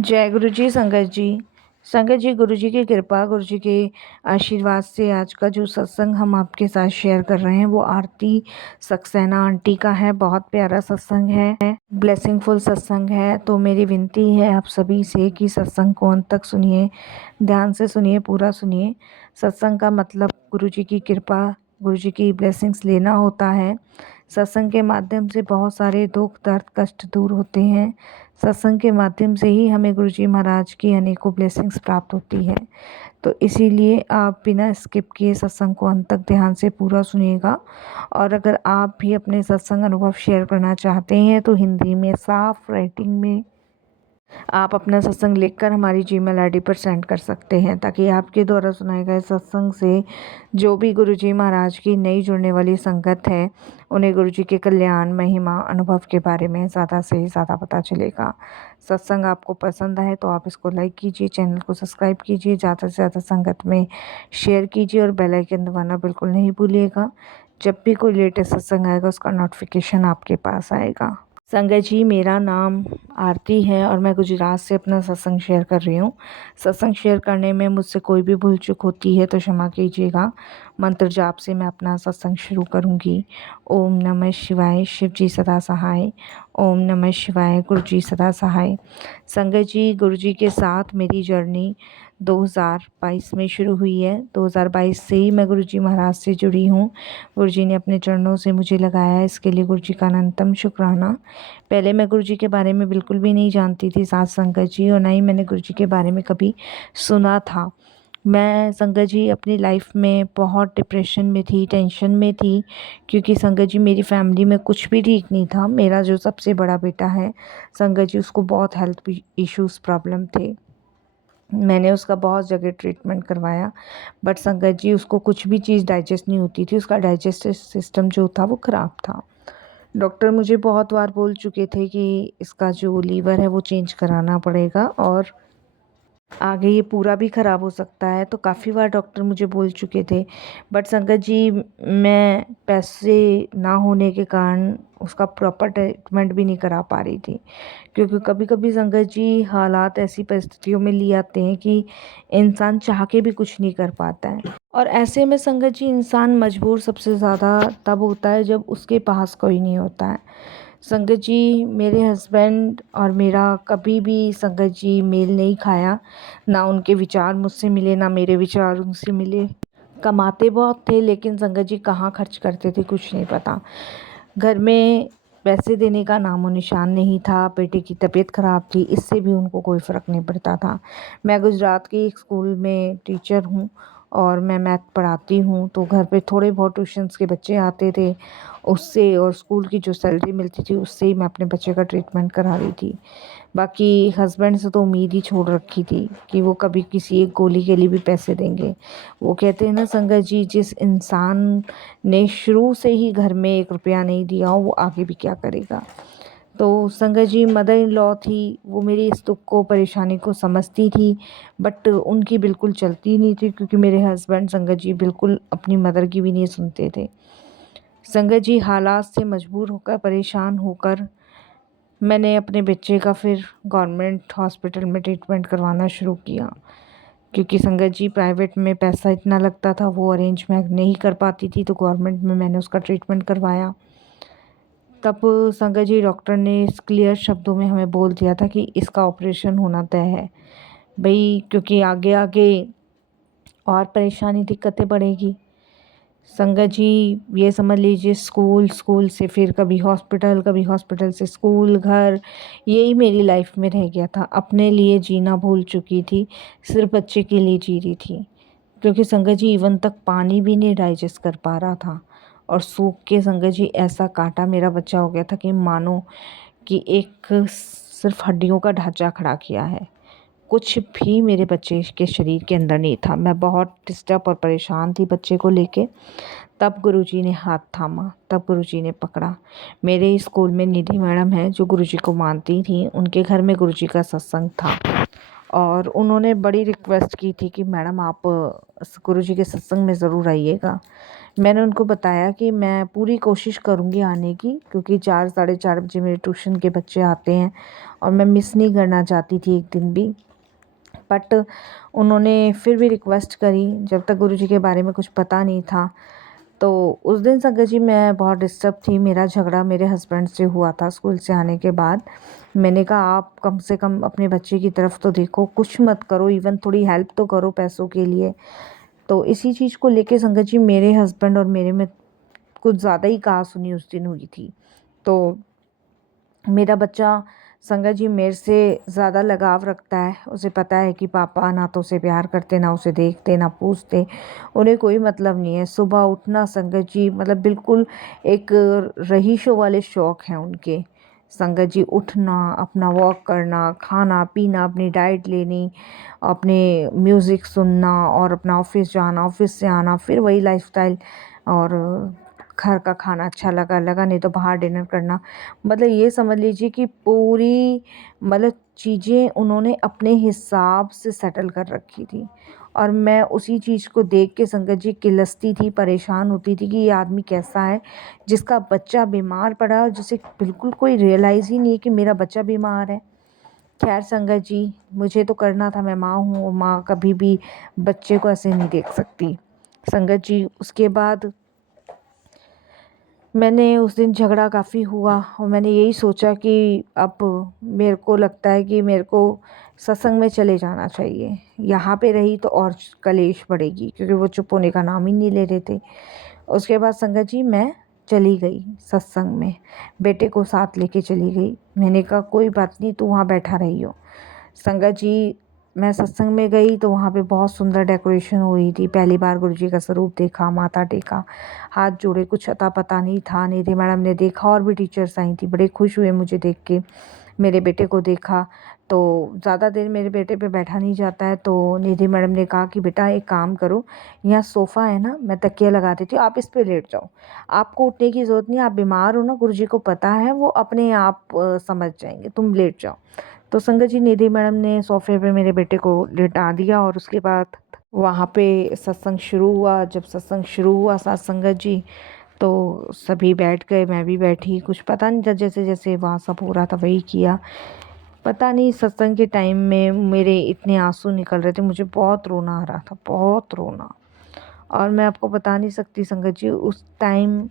जय गुरु जी। संगत जी, गुरु जी की कृपा, गुरु जी के आशीर्वाद से आज का जो सत्संग हम आपके साथ शेयर कर रहे हैं वो आरती सक्सेना आंटी का है। बहुत प्यारा सत्संग है, ब्लेसिंगफुल सत्संग है। तो मेरी विनती है आप सभी से कि सत्संग को अंत तक सुनिए, ध्यान से सुनिए, पूरा सुनिए। सत्संग का मतलब गुरु जी की कृपा, गुरु जी की ब्लेसिंग्स लेना होता है। सत्संग के माध्यम से बहुत सारे दुख दर्द कष्ट दूर होते हैं। सत्संग के माध्यम से ही हमें गुरु जी महाराज की अनेकों ब्लेसिंग्स प्राप्त होती है। तो इसीलिए आप बिना स्किप किए सत्संग को अंत तक ध्यान से पूरा सुनिएगा। और अगर आप भी अपने सत्संग अनुभव शेयर करना चाहते हैं तो हिंदी में साफ राइटिंग में आप अपना सत्संग लिखकर हमारी जीमेल आईडी पर सेंड कर सकते हैं, ताकि आपके द्वारा सुनाए गए सत्संग से जो भी गुरु जी महाराज की नई जुड़ने वाली संगत है उन्हें गुरु जी के कल्याण महिमा अनुभव के बारे में ज़्यादा से ज़्यादा पता चलेगा। सत्संग आपको पसंद आए तो आप इसको लाइक कीजिए, चैनल को सब्सक्राइब कीजिए, ज़्यादा से ज़्यादा संगत में शेयर कीजिए और बेल आइकन दबाना बिल्कुल नहीं भूलिएगा। जब भी कोई लेटेस्ट सत्संग आएगा उसका नोटिफिकेशन आपके पास आएगा। संगत जी, मेरा नाम आरती है और मैं गुजरात से अपना सत्संग शेयर कर रही हूँ। सत्संग शेयर करने में मुझसे कोई भी भूल चूक होती है तो क्षमा कीजिएगा। मंत्र जाप से मैं अपना सत्संग शुरू करूँगी। ओम नमः शिवाय, शिव जी सदा सहाय। ओम नमः शिवाय, गुरु जी सदा सहाय। संगत जी, गुरु जी के साथ मेरी जर्नी 2022 में शुरू हुई है। 2022 से ही मैं गुरु जी महाराज से जुड़ी हूँ। गुरु जी ने अपने चरणों से मुझे लगाया, इसके लिए गुरु जी का अनंतम शुक्राना। पहले मैं गुरु जी के बारे में बिल्कुल भी नहीं जानती थी साथ संगत जी, और ना ही मैंने गुरु जी के बारे में कभी सुना था। मैं संगत जी अपनी लाइफ में बहुत डिप्रेशन में थी, टेंशन में थी, क्योंकि संगत जी मेरी फैमिली में कुछ भी ठीक नहीं था। मेरा जो सबसे बड़ा बेटा है संगत जी, उसको बहुत हेल्थ इश्यूज़ प्रॉब्लम थे। मैंने उसका बहुत जगह ट्रीटमेंट करवाया, बट संगत जी उसको कुछ भी चीज़ डाइजेस्ट नहीं होती थी। उसका डाइजेस्टिव सिस्टम जो था वो ख़राब था। डॉक्टर मुझे बहुत बार बोल चुके थे कि इसका जो लीवर है वो चेंज कराना पड़ेगा और आगे ये पूरा भी ख़राब हो सकता है। तो काफ़ी बार डॉक्टर मुझे बोल चुके थे, बट संगत जी मैं पैसे ना होने के कारण उसका प्रॉपर ट्रीटमेंट भी नहीं करा पा रही थी, क्योंकि कभी कभी संगत जी हालात ऐसी परिस्थितियों में ले आते हैं कि इंसान चाह के भी कुछ नहीं कर पाता है। और ऐसे में संगत जी इंसान मजबूर सबसे ज़्यादा तब होता है जब उसके पास कोई नहीं होता है। संगत जी मेरे हस्बैंड और मेरा कभी भी संगत जी मेल नहीं खाया। ना उनके विचार मुझसे मिले, ना मेरे विचार उनसे मिले। कमाते बहुत थे लेकिन संगत जी कहाँ खर्च करते थे कुछ नहीं पता। घर में पैसे देने का नामो निशान नहीं था। बेटे की तबीयत ख़राब थी, इससे भी उनको कोई फ़र्क नहीं पड़ता था। मैं गुजरात के एक स्कूल में टीचर हूँ और मैं मैथ पढ़ाती हूँ, तो घर पे थोड़े बहुत ट्यूशन्स के बच्चे आते थे, उससे और स्कूल की जो सैलरी मिलती थी उससे ही मैं अपने बच्चे का ट्रीटमेंट करा रही थी। बाकी हस्बैंड से तो उम्मीद ही छोड़ रखी थी कि वो कभी किसी एक गोली के लिए भी पैसे देंगे। वो कहते हैं ना संगत जी, जिस इंसान ने शुरू से ही घर में 1 रुपया नहीं दिया हो वो आगे भी क्या करेगा। तो संगत जी मदर इन लॉ थी, वो मेरी इस दुख को परेशानी को समझती थी, बट उनकी बिल्कुल चलती नहीं थी, क्योंकि मेरे हस्बैंड संगत जी बिल्कुल अपनी मदर की भी नहीं सुनते थे। संगत जी हालात से मजबूर होकर, परेशान होकर मैंने अपने बच्चे का फिर गवर्नमेंट हॉस्पिटल में ट्रीटमेंट करवाना शुरू किया, क्योंकि संगत जी प्राइवेट में पैसा इतना लगता था, वो अरेंज मैं नहीं कर पाती थी, तो गवर्नमेंट में मैंने उसका ट्रीटमेंट करवाया। तब संगत जी डॉक्टर ने क्लियर शब्दों में हमें बोल दिया था कि इसका ऑपरेशन होना तय है भाई, क्योंकि आगे आगे और परेशानी दिक्कतें बढ़ेगी। संगत जी ये समझ लीजिए स्कूल, स्कूल से फिर कभी हॉस्पिटल, कभी हॉस्पिटल से स्कूल, घर, यही मेरी लाइफ में रह गया था। अपने लिए जीना भूल चुकी थी, सिर्फ बच्चे के लिए जी रही थी, क्योंकि संगत जी इवन तक पानी भी नहीं डाइजेस्ट कर पा रहा था। और सूख के संगत जी ऐसा काटा मेरा बच्चा हो गया था कि मानो कि एक सिर्फ हड्डियों का ढांचा खड़ा किया है, कुछ भी मेरे बच्चे के शरीर के अंदर नहीं था। मैं बहुत डिस्टर्ब और परेशान थी बच्चे को लेके। तब गुरुजी ने हाथ थामा, तब गुरुजी ने पकड़ा। मेरे स्कूल में निधि मैडम हैं जो गुरुजी को मानती थी, उनके घर में गुरुजी का सत्संग था और उन्होंने बड़ी रिक्वेस्ट की थी कि मैडम आप गुरुजी के सत्संग में ज़रूर आइएगा। मैंने उनको बताया कि मैं पूरी कोशिश करूँगी आने की, क्योंकि 4 साढ़े 4 बजे मेरे ट्यूशन के बच्चे आते हैं और मैं मिस नहीं करना चाहती थी एक दिन भी। बट उन्होंने फिर भी रिक्वेस्ट करी, जब तक गुरुजी के बारे में कुछ पता नहीं था। तो उस दिन संगत जी मैं बहुत डिस्टर्ब थी, मेरा झगड़ा मेरे हस्बैंड से हुआ था स्कूल से आने के बाद। मैंने कहा आप कम से कम अपने बच्चे की तरफ तो देखो, कुछ मत करो, इवन थोड़ी हेल्प तो करो पैसों के लिए। तो इसी चीज़ को लेके संगत जी मेरे हस्बैंड और मेरे में कुछ ज़्यादा ही कहा-सुनी उस दिन हुई थी। तो मेरा बच्चा संगत जी मेरे से ज़्यादा लगाव रखता है। उसे पता है कि पापा ना तो उसे प्यार करते, ना उसे देखते, ना पूछते, उन्हें कोई मतलब नहीं है। सुबह उठना संगत जी मतलब बिल्कुल एक रईसों वाले शौक़ हैं उनके। संगत जी उठना, अपना वॉक करना, खाना-पीना, अपनी डाइट लेनी, अपने म्यूज़िक सुनना और अपना ऑफ़िस जाना, ऑफ़िस से आना, फिर वही लाइफ़स्टाइल। और घर का खाना अच्छा लगा, नहीं तो बाहर डिनर करना। मतलब ये समझ लीजिए कि पूरी मतलब चीज़ें उन्होंने अपने हिसाब से सेटल कर रखी थी। और मैं उसी चीज़ को देख के संगत जी किलसती थी, परेशान होती थी कि ये आदमी कैसा है, जिसका बच्चा बीमार पड़ा और जिसे बिल्कुल कोई रियलाइज़ ही नहीं है कि मेरा बच्चा बीमार है। ख़ैर संगत जी, मुझे तो करना था, मैं माँ हूँ और माँ कभी भी बच्चे को ऐसे नहीं देख सकती। संगत जी उसके बाद मैंने उस दिन झगड़ा काफ़ी हुआ और मैंने यही सोचा कि अब मेरे को लगता है कि मेरे को सत्संग में चले जाना चाहिए। यहाँ पे रही तो और कलेश बढ़ेगी, क्योंकि वो चुप होने का नाम ही नहीं ले रहे थे। उसके बाद संगत जी मैं चली गई सत्संग में, बेटे को साथ लेके चली गई। मैंने कहा कोई बात नहीं, तू वहाँ बैठा रहियो। संगत जी मैं सत्संग में गई तो वहाँ पे बहुत सुंदर डेकोरेशन हुई थी। पहली बार गुरुजी का स्वरूप देखा, माथा टेका, हाथ जोड़े, कुछ अता पता नहीं था। निधि मैडम ने देखा और भी टीचर्स आई थी, बड़े खुश हुए मुझे देख के। मेरे बेटे को देखा तो ज़्यादा देर मेरे बेटे पे बैठा नहीं जाता है, तो निधि मैडम ने कहा कि बेटा एक काम करो, यहाँ सोफ़ा है ना, मैं तकिया लगा देती हूँ, आप इस पे लेट जाओ। आपको उठने की ज़रूरत नहीं है, आप बीमार हो ना, गुरुजी को पता है, वो अपने आप समझ जाएँगे, तुम लेट जाओ। तो संगत जी निधि मैडम ने सोफ़े पे मेरे बेटे को लिटा दिया और उसके बाद वहाँ पे सत्संग शुरू हुआ। जब सत्संग शुरू हुआ साथ संगत जी, तो सभी बैठ गए, मैं भी बैठी। कुछ पता नहीं था, जैसे-जैसे वहाँ सब हो रहा था वही किया। पता नहीं सत्संग के टाइम में मेरे इतने आँसू निकल रहे थे, मुझे बहुत रोना आ रहा था, बहुत रोना। और मैं आपको बता नहीं सकती संगत जी उस टाइम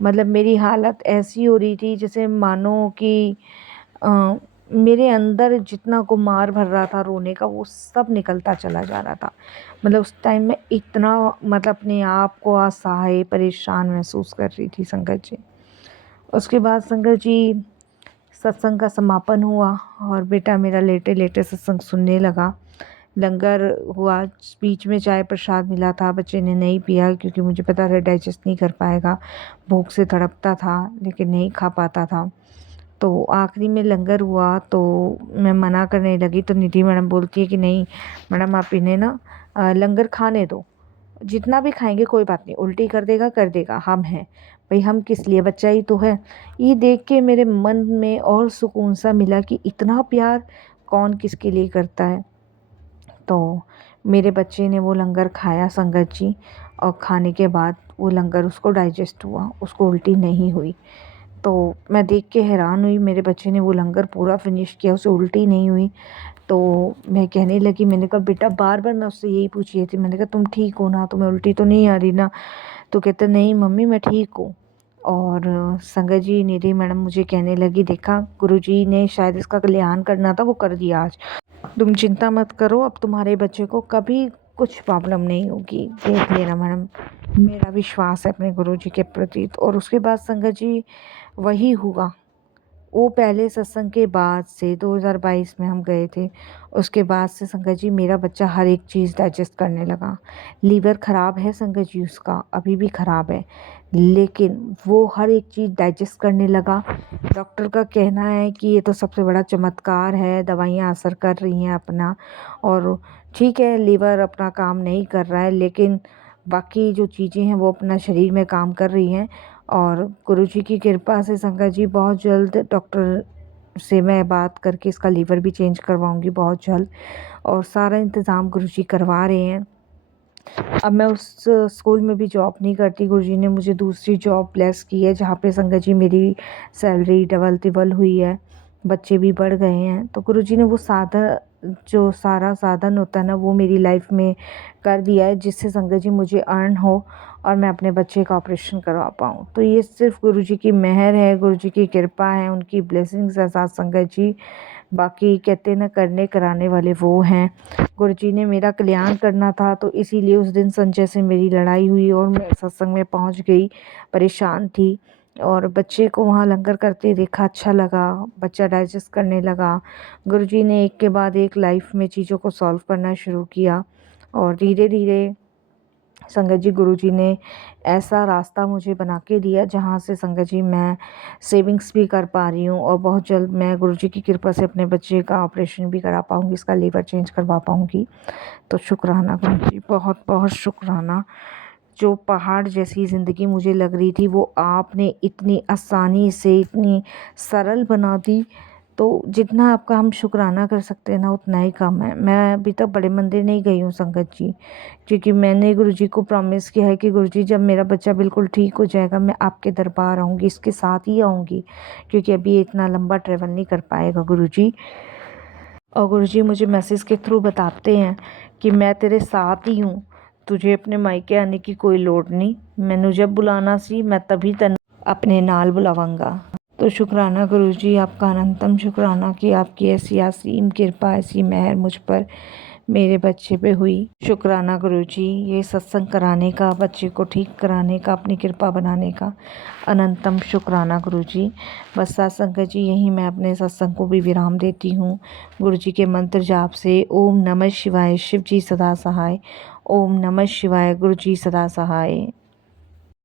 मतलब मेरी हालत ऐसी हो रही थी जैसे मानो कि अ, मेरे अंदर जितना गुमार भर रहा था रोने का, वो सब निकलता चला जा रहा था। मतलब उस टाइम मैं इतना मतलब अपने आप को असहाय, परेशान महसूस कर रही थी संगत जी। उसके बाद संगत जी सत्संग का समापन हुआ और बेटा मेरा लेटे-लेटे सत्संग सुनने लगा। लंगर हुआ, बीच में चाय प्रसाद मिला था, बच्चे ने नहीं पिया क्योंकि मुझे पता था डाइजेस्ट नहीं कर पाएगा। भूख से तड़पता था लेकिन नहीं खा पाता था। तो आखिरी में लंगर हुआ तो मैं मना करने लगी तो निधि मैडम बोलती है कि नहीं मैडम आप इन्हें ना लंगर खाने दो, जितना भी खाएंगे कोई बात नहीं, उल्टी कर देगा, हम हैं भाई, हम किस लिए, बच्चा ही तो है। ये देख के मेरे मन में और सुकून सा मिला कि इतना प्यार कौन किसके लिए करता है। तो मेरे बच्चे ने वो लंगर खाया संगत जी, और खाने के बाद वो लंगर उसको डाइजेस्ट हुआ, उसको उल्टी नहीं हुई। तो मैं देख के हैरान हुई, मेरे बच्चे ने वो लंगर पूरा फिनिश किया, उसे उल्टी नहीं हुई। तो मैं कहने लगी, मैंने कहा बेटा बार-बार मैं उससे यही पूछ रही थी, मैंने कहा तुम ठीक हो ना, तुम्हें उल्टी तो नहीं आ रही ना? तो कहता नहीं मम्मी मैं ठीक हूँ। और संगत जी निधि मैडम मुझे कहने लगी देखा गुरुजी ने शायद इसका कल्याण करना था, वो कर दिया आज। तुम चिंता मत करो, अब तुम्हारे बच्चे को कभी कुछ प्रॉब्लम नहीं होगी, देख लेना मैडम। मेरा विश्वास है अपने गुरुजी के प्रति। और उसके बाद संगत जी वही हुआ। वो पहले सत्संग के बाद से 2022 में हम गए थे, उसके बाद से संगत जी मेरा बच्चा हर एक चीज़ डाइजेस्ट करने लगा। लीवर ख़राब है संगत जी उसका, अभी भी ख़राब है, लेकिन वो हर एक चीज़ डाइजेस्ट करने लगा। डॉक्टर का कहना है कि ये तो सबसे बड़ा चमत्कार है, दवाइयाँ असर कर रही हैं अपना, और ठीक है लीवर अपना काम नहीं कर रहा है, लेकिन बाकी जो चीज़ें हैं वो अपना शरीर में काम कर रही हैं। और गुरुजी की कृपा से संगत जी बहुत जल्द डॉक्टर से मैं बात करके इसका लीवर भी चेंज करवाऊंगी बहुत जल्द, और सारा इंतज़ाम गुरुजी करवा रहे हैं। अब मैं उस स्कूल में भी जॉब नहीं करती। गुरुजी ने मुझे दूसरी जॉब ब्लेस की है जहाँ पे संगत जी मेरी सैलरी डबल तिबल हुई है, बच्चे भी बढ़ गए हैं। तो गुरुजी ने वो जो सारा साधन होता है ना वो मेरी लाइफ में कर दिया है, जिससे संगत जी मुझे अर्न हो और मैं अपने बच्चे का ऑपरेशन करवा पाऊँ। तो ये सिर्फ गुरुजी की मेहर है, गुरुजी की कृपा है, उनकी ब्लेसिंग्स है साथ संगत जी। बाकी कहते ना करने कराने वाले वो हैं। गुरुजी ने मेरा कल्याण करना था, तो इसीलिए उस दिन संजय से मेरी लड़ाई हुई और मैं सत्संग में पहुंच गई। परेशान थी और बच्चे को वहाँ लंगर करते देखा, अच्छा लगा, बच्चा डाइजेस्ट करने लगा। गुरुजी ने एक के बाद एक लाइफ में चीज़ों को सॉल्व करना शुरू किया और धीरे धीरे संगत जी गुरुजी ने ऐसा रास्ता मुझे बना के दिया जहाँ से संगत जी मैं सेविंग्स भी कर पा रही हूँ और बहुत जल्द मैं गुरुजी की कृपा से अपने बच्चे का ऑपरेशन भी करा पाऊँगी, इसका लीवर चेंज करवा पाऊँगी। तो शुक्राना गुरुजी, बहुत बहुत शुक्राना। जो पहाड़ जैसी ज़िंदगी मुझे लग रही थी वो आपने इतनी आसानी से इतनी सरल बना दी। तो जितना आपका हम शुक्राना कर सकते हैं ना उतना ही कम है। मैं अभी तक बड़े मंदिर नहीं गई हूँ संगत जी, क्योंकि मैंने गुरुजी को प्रॉमिस किया है कि गुरुजी जब मेरा बच्चा बिल्कुल ठीक हो जाएगा मैं आपके दरबार आऊँगी, इसके साथ ही आऊँगी, क्योंकि अभी ये इतना लंबा ट्रैवल नहीं कर पाएगा गुरुजी। और गुरुजी मुझे मैसेज के थ्रू बताते हैं कि मैं तेरे साथ ही हूँ, तुझे अपने मायके आने की कोई लोड़ नहीं, मैनू जब बुलाना सी मैं तभी तेन अपने नाल बुलावांगा। तो शुक्राना गुरुजी, आपका अनंतम शुक्राना कि आपकी ऐसी असीम कृपा, ऐसी मेहर मुझ पर मेरे बच्चे पे हुई। शुक्राना गुरुजी, ये सत्संग कराने का, बच्चे को ठीक कराने का, अपनी कृपा बनाने का अनंतम शुक्राना गुरुजी। बस सत्संग जी यहीं मैं अपने सत्संग को भी विराम देती हूँ। गुरुजी के मंत्र जाप से ओम नमः शिवाय, शिव जी सदा सहाय। ओम नमः शिवाय, गुरुजी सदा सहाय।